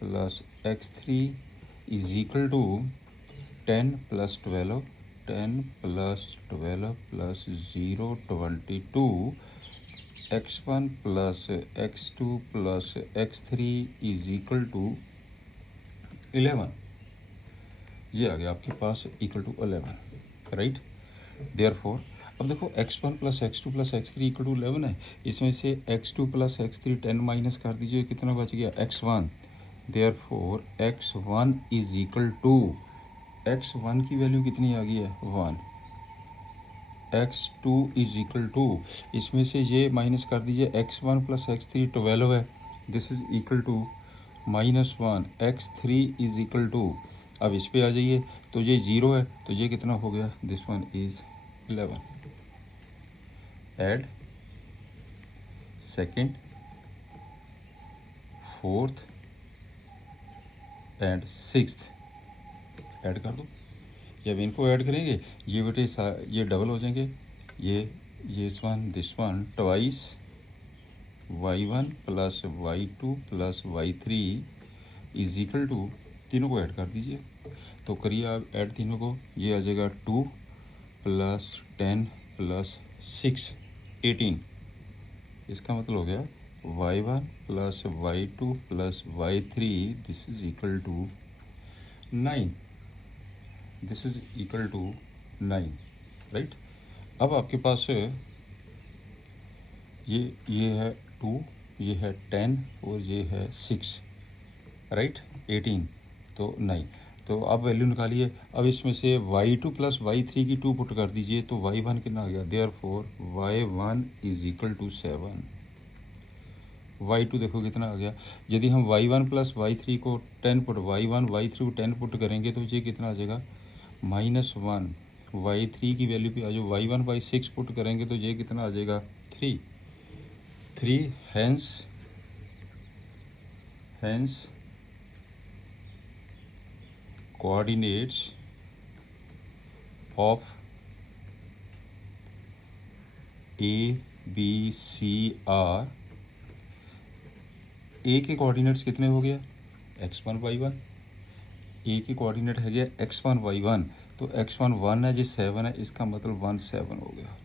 plus x3 is equal to 10 + 12, 10 + 12 + 0 22, x1 + x2 + x3 is equal to 11। ये आ गया आपके पास इक्वल टू 11, राइट। देयरफॉर अब देखो x1 + x2 + x3 equal to 11 है। इसमें से x2 + x3 10 माइनस कर दीजिए, कितना बच गया x1। Therefore x1 is equal to, x1 की वैल्यू कितनी आ गई है 1, x2 इज इक्वल टू, इसमें से ये माइनस कर दीजिए, x1 + x3 12 है, this is equal to -1, x3 is equal to, अब इस पे आ जाइए तो ये 0 है, तो ये कितना हो गया, this one is 11। Add second, fourth and sixth add कर दो। जब इनको ऐड करेंगे ये बेटे ये डबल हो जाएंगे, ये this one twice y1 + y2 + y3 is equal to, तीनों को ऐड कर दीजिए, तो करिए आप ऐड तीनों को, ये आ जाएगा 2 + 10 + 6 18। इसका मतलब हो गया y1 + y2 + y3 this is equal to 9, this is equal to 9, right. अब आपके पास ये है 2, ये है 10 और ये है 6, राइट, 18 तो 9। तो अब वैल्यू निकालिए। अब इसमें से y2 + y3 की 2 पुट कर दीजिए, तो y1 कितना आ गया, therefore y1 is equal to 7। y2 देखो कितना आ गया, यदि हम y1 + y3 को 10 पुट, y1 y3 को 10 पुट करेंगे तो ये कितना आ जाएगा -1, y3 की वैल्यू पे आ जाओ, y1/6 पुट करेंगे तो ये कितना आ जाएगा 3, hence coordinates of A, B, C are, ए के कोऑर्डिनेट्स कितने हो गया x1 y1, ए के कोऑर्डिनेट है गया x1 y1, तो x1 1 है, जी 7 है, इसका मतलब 1 7 हो गया।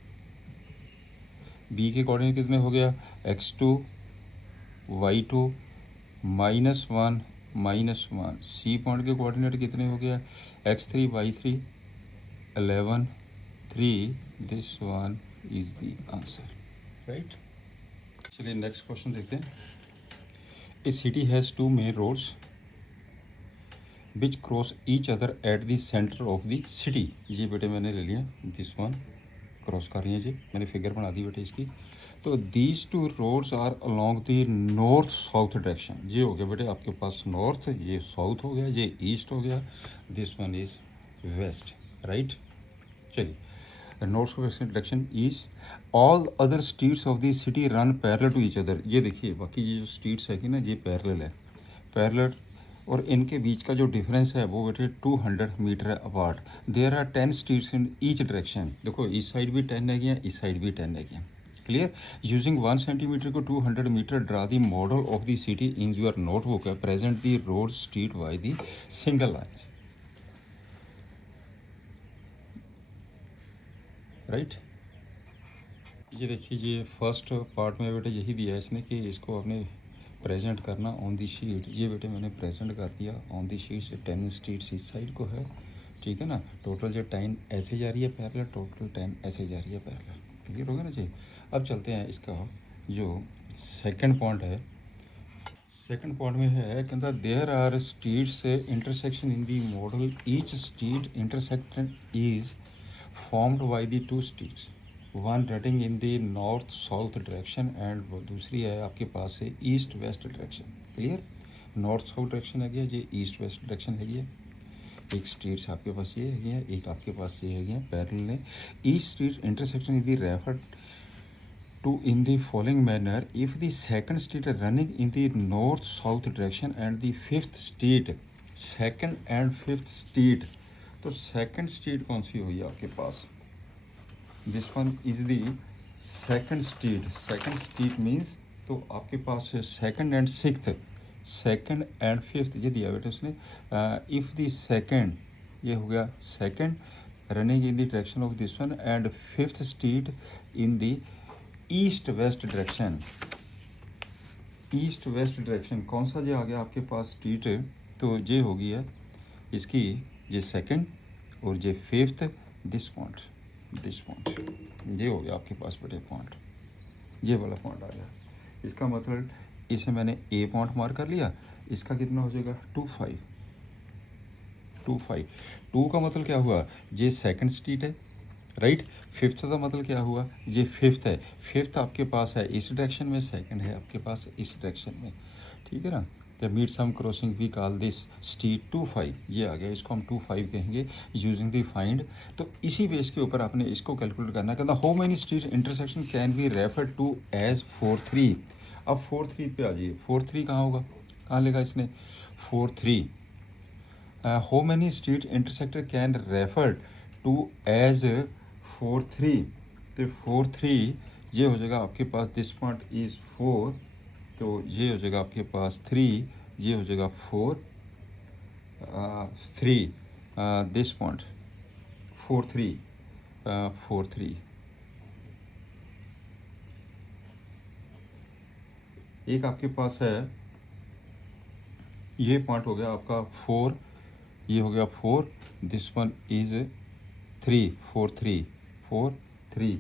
बी के कोऑर्डिनेट कितने हो गया x2 y2 -1 -1। सी पॉइंट के कोऑर्डिनेट कितने हो गया x3 y3 11 3, this one is the answer, right. चलिए नेक्स्ट क्वेश्चन देखते हैं। A city has 2 main roads which cross each other at the centre of the city. ये बेटे मैंने ले लिया, दिस वन क्रॉस कर रही है जी, मैंने फिगर बना दी बेटे इसकी। तो these 2 roads are along the north south direction. ये हो गया बेटे आपके पास नॉर्थ, ये साउथ हो गया, ये ईस्ट हो गया, this one is west, right. चलिए north south direction is all other streets of the city run parallel to each other. ये देखिए बाकी ये जो स्ट्रीट्स है कि ना ये पैरेलल है, पैरेलल, और इनके बीच का जो डिफरेंस है वो बेटे 200 मीटर है apart. There are 10 streets in each direction. देखो इस साइड भी 10 है, इस साइड भी 10 है। क्लियर। यूजिंग 1 सेंटीमीटर को 200 metre draw the model of the city in your notebook है, present the road street by the single line, right. ये देखिए ये फर्स्ट पार्ट में बेटे यही दिया है इसने कि इसको आपने प्रेजेंट करना ऑन दी शीट। ये बेटे मैंने प्रेजेंट कर दिया ऑन दी शीट से। 10 स्ट्रीट्स इस साइड को है, ठीक है ना। टोटल जो 10 ऐसे जा रही है पैरेलल, टोटल 10 ऐसे जा रही है पैरेलल। क्लियर हो गया ना जी। अब चलते हैं इसका जो सेकंड पॉइंट है। सेकंड पॉइंट में है कहता there are streets intersection in the model, each street intersection is formed by the 2 streets, one running in the north south direction and दूसरी है आपके पास है east west direction. Clear. North south direction है, ये ईस्ट वेस्ट डायरेक्शन है। एक streets आपके पास ये है, एक आपके पास ये है पैरेलल है। Each street intersection is the referred to in the following manner: if the second street running in the north south direction and the fifth street, second and fifth street, तो second street कौन सी हुई आपके पास, this one is the second street। second street means तो आपके पास second and sixth, second and fifth ये दिया बेटा उसने, इफ़ द सेकंड, ये हो गया second running in the direction of this one and fifth street in the east west direction. East west direction कौन सा जो आ गया आपके पास स्ट्रीट है, तो ये हो गया इसकी ये सेकंड और ये फिफ्थ दिस पॉइंट, ये हो गया आपके पास बेटे पॉइंट, ये वाला पॉइंट आ गया। इसका मतलब इसे मैंने ए पॉइंट मार्क कर लिया, इसका कितना हो जाएगा 2 5 2 का मतलब क्या हुआ, ये सेकंड स्ट्रीट है राइट। फिफ्थ का मतलब क्या हुआ, ये फिफ्थ है, फिफ्थ आपके पास है इस डायरेक्शन में, सेकंड है आपके पास इस डायरेक्शन में, ठीक है ना। The meet some crossing we call this street 2 5, ये आ गया, इसको हम 2 5 कहेंगे यूजिंग द फाइंड। तो इसी बेस के ऊपर आपने इसको कैलकुलेट करना है। कहना how many street intersection can be refer to as 4 3। अब 4 3 पे आ जाइए, 4 3 कहाँ होगा, कहाँ लेगा इसने 4 3, how many street intersector can refer to as 4 3, तो 4 3 ये हो जाएगा आपके पास दिस पॉइंट इज 4, तो ये हो जाएगा आपके पास 3, ये हो जाएगा 4 3 दिस पॉइंट 4 3 4 3। एक आपके पास है ये पॉइंट हो गया आपका 4, ये हो गया 4, this one is 3 4 3 4 3,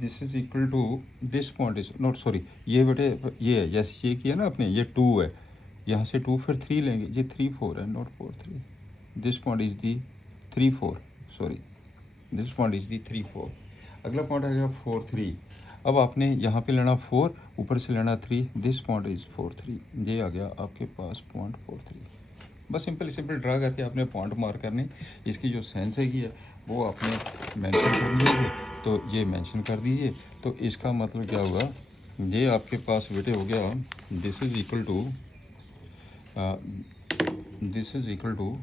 this is equal to this point is not sorry, ये बेटे ये है जैसे ये किया ना आपने, ये 2 है, यहाँ से 2 फिर 3 लेंगे, ये 3 4 है not 4 3, this point is the 3 4 sorry, this point is the 3 4। अगला पॉइंट आ गया 4 3, अब आपने यहाँ पे लेना 4, ऊपर से लेना 3, दिस पॉइंट इज 4 3, ये आ गया आपके पास पॉइंट 4 3। बस सिंपल ड्रा करके आपने पॉइंट मार्क करने, इसकी जो सेंस है वो आपने मेंशन करनी होगी, तो ये मेंशन कर दीजिए। तो इसका मतलब क्या होगा, ये आपके पास बेटे हो गया this is equal to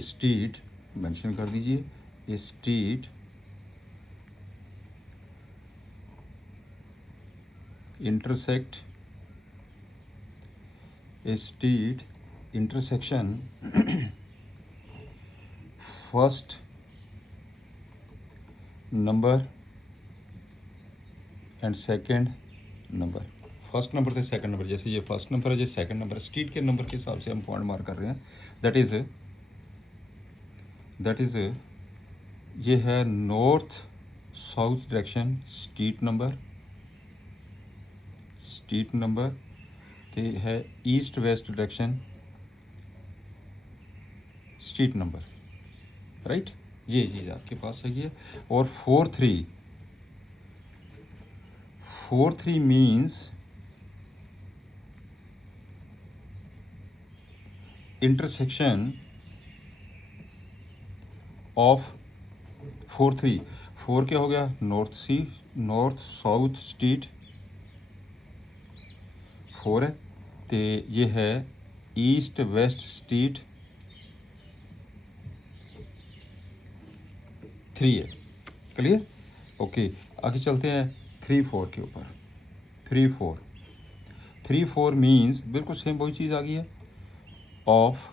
street, mention कर दीजिए street intersect street intersection first number and second number, first number से सेकंड नंबर, जैसे ये फर्स्ट नंबर है, ये सेकंड नंबर, स्ट्रीट के नंबर के हिसाब से हम पॉइंट मार्क कर रहे हैं। दैट इज ये है north south direction street number, तो है east west direction street number, right. ये चीज़ आपके पास है ये। और 4 3 मीन्स इंटरसेक्शन ऑफ 4 3, 4 क्या हो गया नॉर्थ साउथ स्ट्रीट 4 है, तो ये है ईस्ट वेस्ट स्ट्रीट 3 है। Clear, okay. आगे चलते हैं 3 4 के ऊपर। 3 4 मीन्स बिल्कुल सेम वही चीज़ आ गई है, of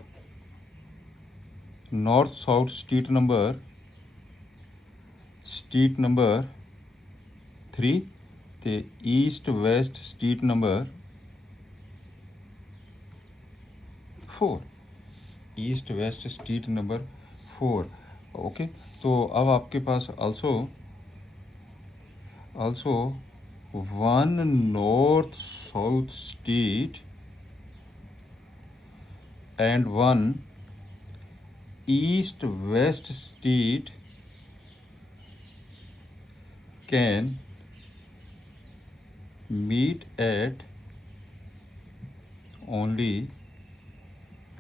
north south street number 3, तो east west street number 4, east west street number 4, okay. तो अब आपके पास also 1 north south street and 1 east west street can meet at only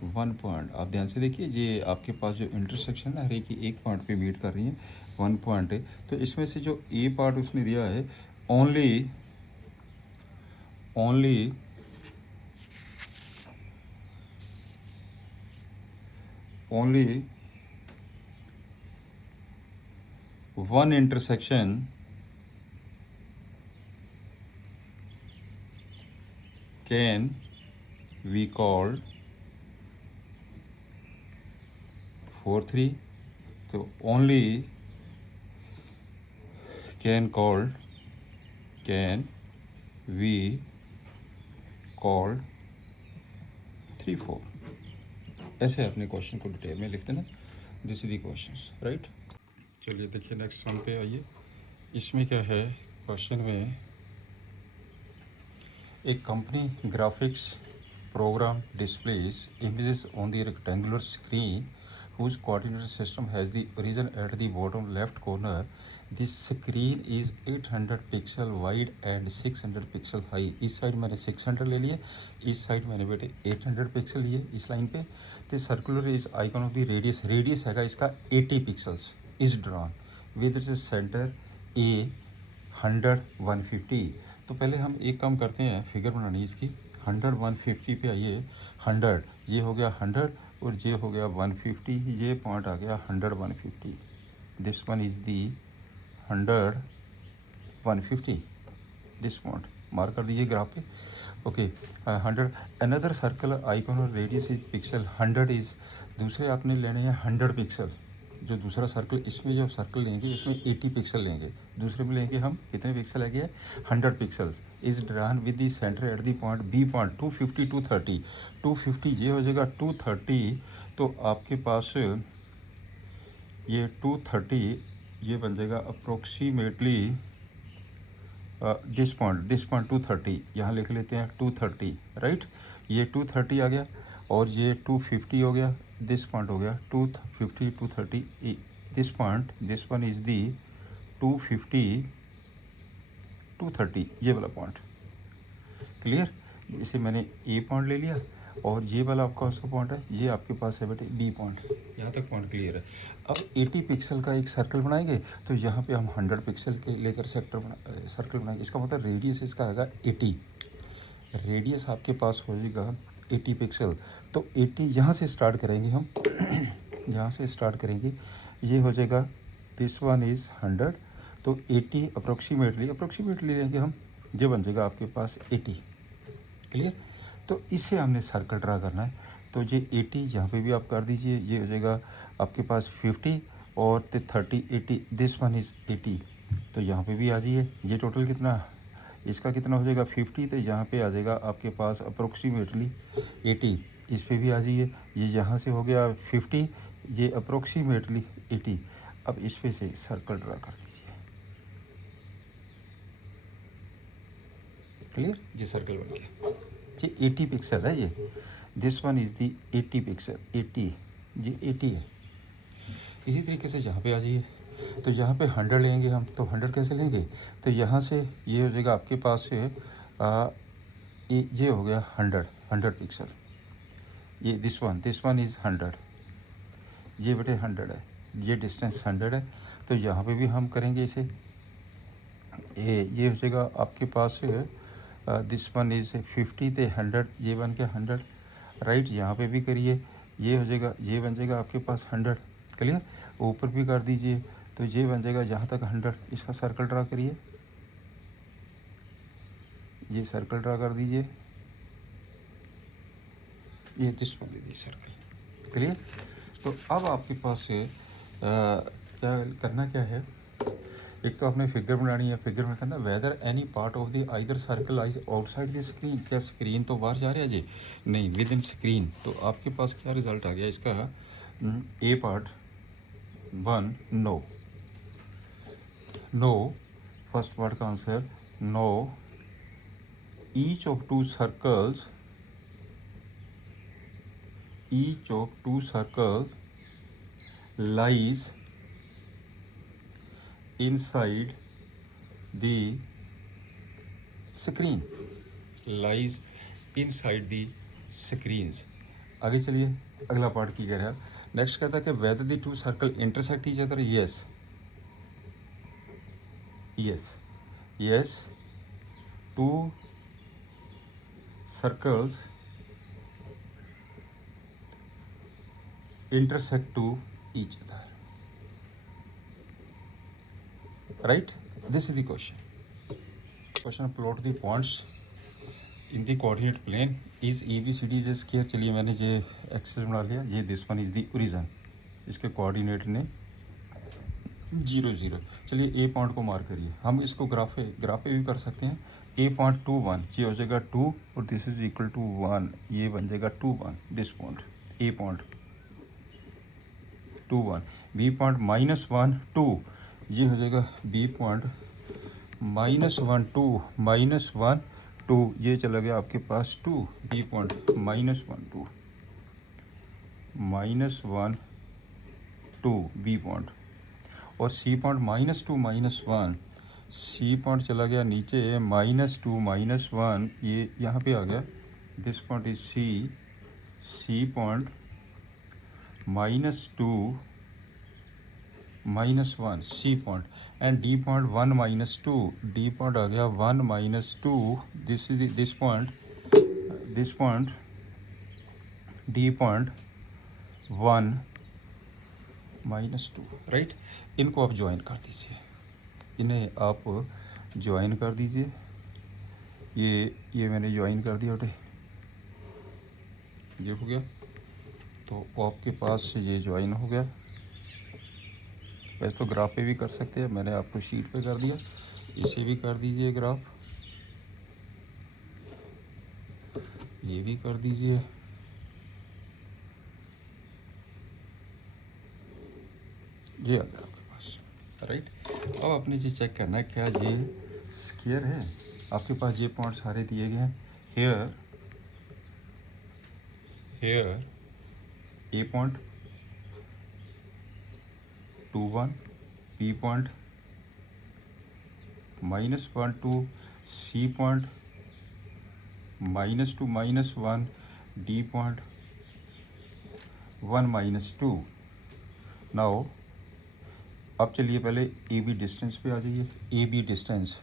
1 point. आप ध्यान से देखिए, ये आपके पास जो इंटरसेक्शन है हर एक एक पॉइंट पे मीट कर रही है, 1 पॉइंट है। तो इसमें से जो ए पार्ट उसने दिया है only one intersection can we call 4 3, तो only can we call 3 4, ऐसे अपने क्वेश्चन को डिटेल में लिखते ना, this is the questions, right. चलिए देखिए नेक्स्ट सम पे आइए। इसमें क्या है, क्वेश्चन में एक company graphics program displays images on the rectangular screen whose coordinate system has the origin at the bottom left corner. This screen is 800 pixel wide and 600 pixel high. इस side मैंने 600 ले लिए, इस साइड मैंने बेटे 800 pixel लिए इस line पे। तो circular is icon of the radius, radius हैगा इसका 80 pixels is drawn with centre A 100 150। तो पहले हम एक काम करते हैं, फिगर बनानी है इसकी। 100 150 पे आइए, 100 ये हो गया 100 और ये हो गया 150, ये पॉइंट आ गया 100 150। This one is the 100 150, this point mark कर दीजिए ग्राफ पे। ओके 100 अनदर सर्कल आइकन और रेडियस इज पिक्सल 100 इज, दूसरे आपने लेने हैं 100 पिक्सल। जो दूसरा सर्कल, इसमें जो सर्कल लेंगे इसमें 80 पिक्सल लेंगे, दूसरे में लेंगे हम कितने पिक्सल है, 100 pixels. Is drawn with the centre at the point B point 250 230, 250 ये हो जाएगा 230। तो आपके पास ये 230 ये बन जाएगा अप्रोक्सीमेटली दिस पॉइंट 230, यहाँ लिख लेते हैं 230, राइट। ये 230 आ गया और ये 250 हो गया, दिस पॉइंट हो गया 250 230, this point, this one is दी 250 230, ये वाला पॉइंट क्लियर। इसे मैंने ए पॉइंट ले लिया और ये वाला आपका उसका पॉइंट है, ये आपके पास है बेटे बी पॉइंट। यहाँ तक पॉइंट क्लियर है। अब 80 पिक्सल का एक सर्कल बनाएंगे, तो यहाँ पे हम 100 पिक्सल के लेकर सर्कल बनाएंगे। इसका मतलब रेडियस इसका आएगा 80, रेडियस आपके पास हो जाएगा 80 पिक्सल। तो 80 यहाँ से स्टार्ट करेंगे हम यहाँ से स्टार्ट करेंगे, ये हो जाएगा दिस वन इज़ 100, तो 80 अप्रोक्सीमेटली लेंगे हम, ये बन जाएगा आपके पास 80, क्लियर। तो इससे हमने सर्कल ड्रा करना है, तो ये 80 यहाँ पे भी आप कर दीजिए, ये हो जाएगा आपके पास 50 और 30 80, दिस वन इज़ 80। तो यहाँ पे भी आ जाइए, ये टोटल कितना, इसका कितना हो जाएगा 50, तो यहाँ पे आ जाएगा आपके पास अप्रोक्सीमेटली 80। इस पे भी आ जाइए, ये यहाँ से हो गया 50, ये अप्रोक्सीमेटली 80। अब इस पे से सर्कल ड्रा कर दीजिए, क्लियर, ये सर्कल बन गया। ये 80 पिक्सल है, ये this one is the 80 pixel, 80, ये 80 है। इसी तरीके से यहाँ पे आ जाइए, तो यहाँ पे 100 लेंगे हम, तो 100 कैसे लेंगे, तो यहाँ से ये हो जाएगा आपके पास से ये हो गया 100 पिक्सल, ये दिस वन इज़ 100, ये बेटे 100 है, ये डिस्टेंस 100 है। तो यहाँ पे भी हम करेंगे इसे, ये हो जाएगा आपके पास दिस वन इज़ 50 थे 100, ये बन गया 100, राइट। यहाँ पे भी करिए, ये हो जाएगा, ये बन जाएगा आपके पास 100, क्लियर। ऊपर भी कर दीजिए, तो ये बन जाएगा यहाँ तक 100। इसका सर्कल ड्रा करिए, ये सर्कल ड्रा कर दीजिए, ये दिस बन दीजिए सर्कल, क्लियर। तो अब आपके पास से क्या करना क्या है, एक तो आपने फिगर बनानी है, फिगर में कहना whether any part of the either circle eyes outside the screen, क्या स्क्रीन तो बाहर जा रहा है जी, नहीं विद इन स्क्रीन। तो आपके पास क्या रिजल्ट आ गया इसका, A part 1 no, first part का answer no, each of two circles lies inside the screen, lies inside the screens। आगे चलिए, अगला पार्ट की कह रहा है। नेक्स्ट कहता है कि whether the two circle intersect each other, yes two circles intersect to each other, right, this is the question. Plot the points in the coordinate plane is A B C D is square. चलिए मैंने ये excel बना लिया, ये this one is the origin, इसके coordinate ने 0 0। चलिए ए point को मार्क करिए, हम इसको ग्राफ पे भी कर सकते हैं। ए पॉइंट 2 1, ये हो जाएगा 2 और दिस इज इक्वल टू 1, ये बन जाएगा 2 1 this point, A point 2 1। B point -1 2, ये हो जाएगा बी पॉइंट -1 2 -1 2, ये चला गया आपके पास 2, बी पॉइंट -1 2 -1 2 बी पॉइंट, और सी पॉइंट -2 -1, सी पॉइंट चला गया नीचे -2 -1, ये यहाँ पे आ गया, this point is C, C point -2 -1 C point, and D point 1 -2, D point आ गया 1 -2, this is this point D point 1 -2, right. इनको आप ज्वाइन कर दीजिए, इन्हें आप ज्वाइन कर दीजिए, ये मैंने ज्वाइन कर दिया बेटे, ये हो गया। तो आपके पास ये ज्वाइन हो गया। वैसे तो ग्राफ पे भी कर सकते हैं, मैंने आपको शीट पे कर दिया, इसे भी कर दीजिए ग्राफ, ये भी कर दीजिए, ये आ गया आपके पास, राइट। अब आपने ये चेक करना है क्या ये स्क्वायर है। आपके पास ये पॉइंट सारे दिए गए हैं, here A point 2 1, B point -1 2, C point -2 -1, D point 1 -2। Now अब चलिए पहले ए बी डिस्टेंस पे आ जाइए, A B distance,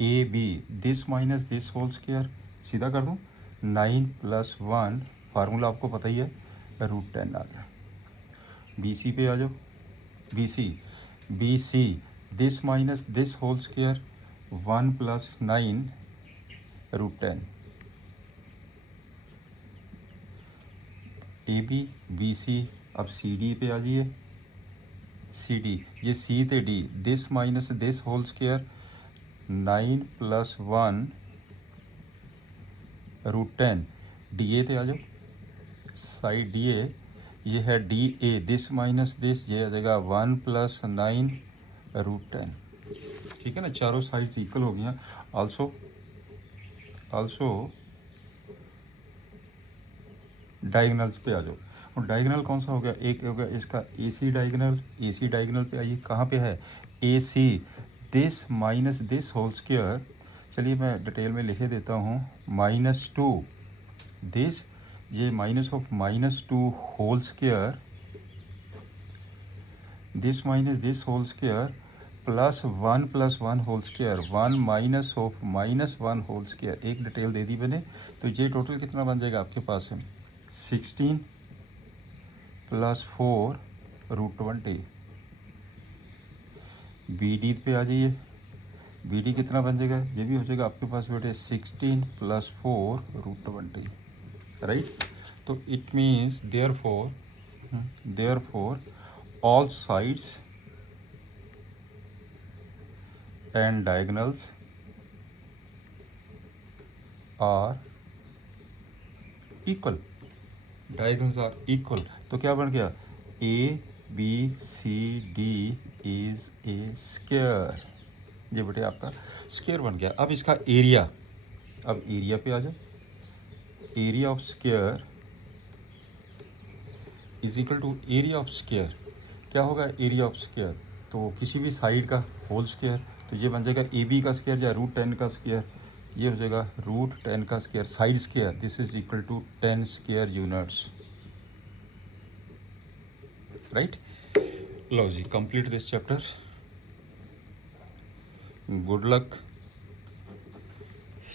A B this minus this whole square, सीधा कर दूँ, 9 + 1, फार्मूला आपको पता ही है, √10 आ गया। बी सी पे आ जाओ, B C this minus this whole square, 1 + 9 √10। A B B C, अब सी डी पे आ जाइए, सी डी, ये सी ते D, this minus this whole square, 9 + 1 √10। D A ते आ जाओ, साइड डी ए, ये है D A, this minus this, ये आ जाएगा 1 + 9 √10। ठीक है ना, चारों साइड्स इक्वल हो गई। आल्सो डायगनल्स पे आ जाओ, और डायगनल कौन सा हो गया, एक हो गया इसका ए सी डायगनल पे आइए, कहाँ पे है, A C this minus this whole square. चलिए मैं डिटेल में लिखे देता हूँ, -2 दिस, ये -2 whole square, this minus this whole square, +1 + 1 whole square, 1 -1 whole square. एक डिटेल दे दी मैंने, तो ये टोटल कितना बन जाएगा आपके पास है, 16 + 4 √20। बी डी पे आ जाइए, बी डी कितना बन जाएगा, ये भी हो जाएगा आपके पास बेटे 16 + 4 √20, राइट। तो it means therefore all sides and diagonals are equal, diagonals are equal। तो क्या बन गया, A B C D is a square, ये बेटे आपका स्क्वायर बन गया। अब इसका एरिया, अब एरिया पे आ जाओ, area of square is equal to area of square. क्या होगा एरिया ऑफ स्क्वायर, तो किसी भी साइड का होल स्क्वायर, तो ये बन जाएगा ए बी का स्क्वायर या √10 का स्क्वायर, ये हो जाएगा √10 का square, side square, this is equal to 10 square units, right. लो जी, complete this chapter, good luck.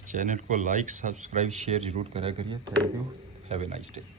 Channel को लाइक सब्सक्राइब शेयर जरूर करा करिए। Thank you, have a nice day.